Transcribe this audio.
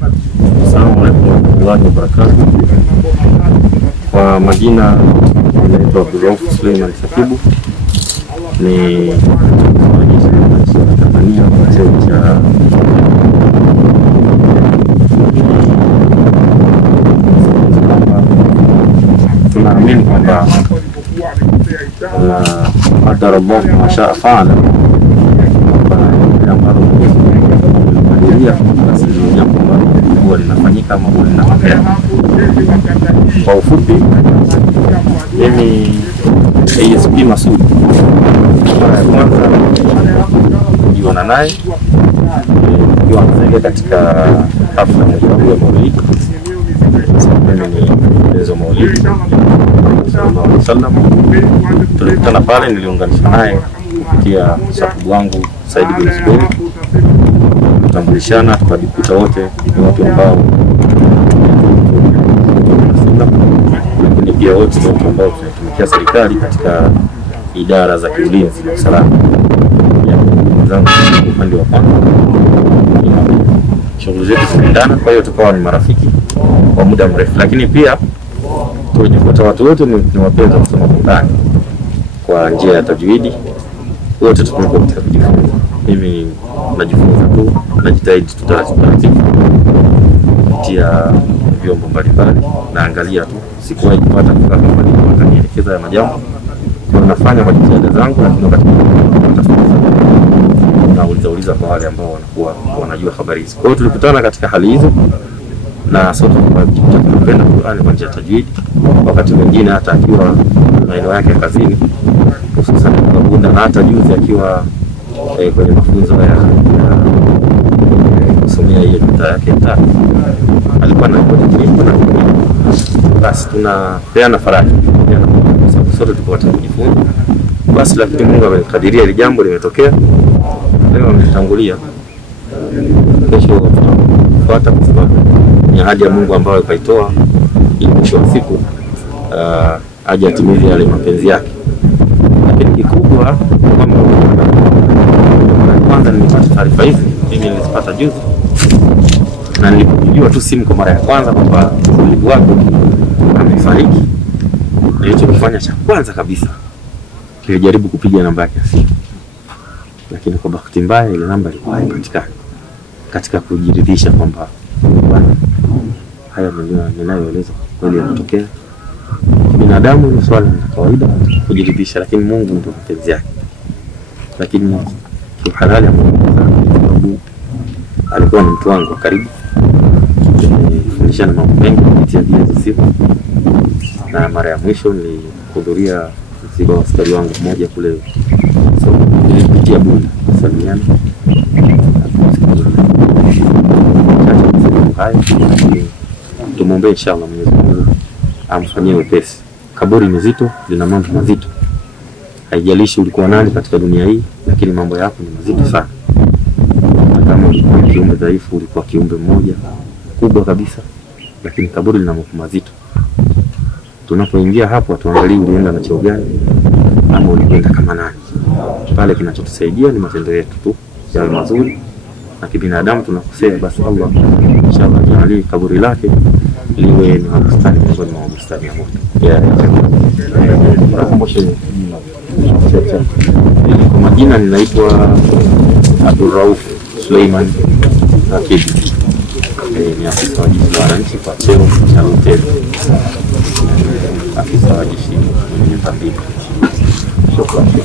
Assalamu alaykum warahmatullahi wabarakatuh. Kwa majina naitwa Abdulrauf Suleiman Sakibu, ni Tanzania kwa cheo cha tunaamini kwamba qadara Allah ma shaa faala, ambalo kadiria basi ni jambo ambalo huwa linafanyika ama huwa linatokea. Kwa ufupi, mimi ASP Masud mara ya kwanza kujiona naye nikiwa mzee katika hafla moja ya Maulid. Mimi ni mpenzi wa Maulid sallallahu alaihi wasallam. Tulikutana pale, niliunganisha naye kupitia sababu wangu Said bin Zubair, tutambulishana, tukajikuta wote ni watu ambao lakini pia wote ni watu ambao tunatumikia serikali katika idara za kiulinzi na usalama. Zangu upande wa kwanza shughuli zetu zinaendana, kwa hiyo tukawa ni marafiki kwa muda mrefu. Lakini pia tulijikuta watu wote ni wapenzi wa kusoma Qur'an kwa njia ya tajwidi. Wote tunakuwa katika kujifunza. Mimi najifunza tu, najitahidi taratibu kupitia vyombo mbalimbali, naangalia tu, sikuwahi kupata kukaa kama mwalimu akanielekeza ya majambo. Tunafanya kwa jitihada zangu, lakini wakati nauliza kwa wale ambao wanakuwa wanajua habari hizi. Kwa hiyo tulikutana katika hali hizo, na sote tunapenda Qur'an kwa njia ya tajwid. Wakati mwingine hata akiwa maeneo yake kazini, hususan kwa Bunda, na hata juzi akiwa kwenye mafunzo ya kusomea hiyo ndoto yake tatu, alikuwa na basi tunapeana faraja, sababu sote tuko katika kujifunza. Basi lakini Mungu amekadiria ile jambo limetokea, leo ametangulia, kesho tutafuata, kwa sababu ni ahadi ya Mungu ambayo kaitoa ili mwisho wa siku aje atimize yale mapenzi yake. Lakini kikubwa kwamba kwanza nilipata taarifa hizi, mimi nilizipata juzi, na nilipigiwa tu simu kwa mara ya kwanza kwamba ndugu wako amefariki. Nilichofanya cha kwanza kabisa, nilijaribu kupiga namba yake ya simu, lakini kwa bahati mbaya ile namba ilikuwa haipatikani. Katika kujiridhisha kwamba bwana, haya ninayoeleza kweli yanatokea. Binadamu ni swala la kawaida kujiridhisha, lakini Mungu ndio mpenzi yake. Lakini kihalali sababu alikuwa ni mtu wangu wa karibu, tulifundishana mambo mengi kupitia hizo siku. Na mara ya mwisho nilihudhuria msiba wa askari wangu mmoja kule, nilipitia Bunda salimiana. Tumuombe inshallah Mwenyezi Mungu amfanyie wepesi. Kaburi ni zito, lina mambo mazito. Haijalishi ulikuwa nani katika dunia hii, lakini mambo yako ni mazito sana. Kama ulikuwa kiumbe dhaifu, ulikuwa kiumbe mmoja kubwa kabisa, lakini kaburi lina mambo mazito. Tunapoingia hapo tuangalie ulienda na cheo gani ama ulikwenda kama nani. Pale kinachotusaidia ni matendo yetu tu ya mazuri, na kibinadamu tunakosea, basi Allah inshallah jalie kaburi lake liwe ni bustani miongoni mwa bustani ya moto. Kwa majina ninaitwa Abdulrauf Suleiman Sakibu, ni afisa wa jeshi la wananchi kwa cheo cha luteni, afisa wa jeshi mwenye fadhili. Shukrani.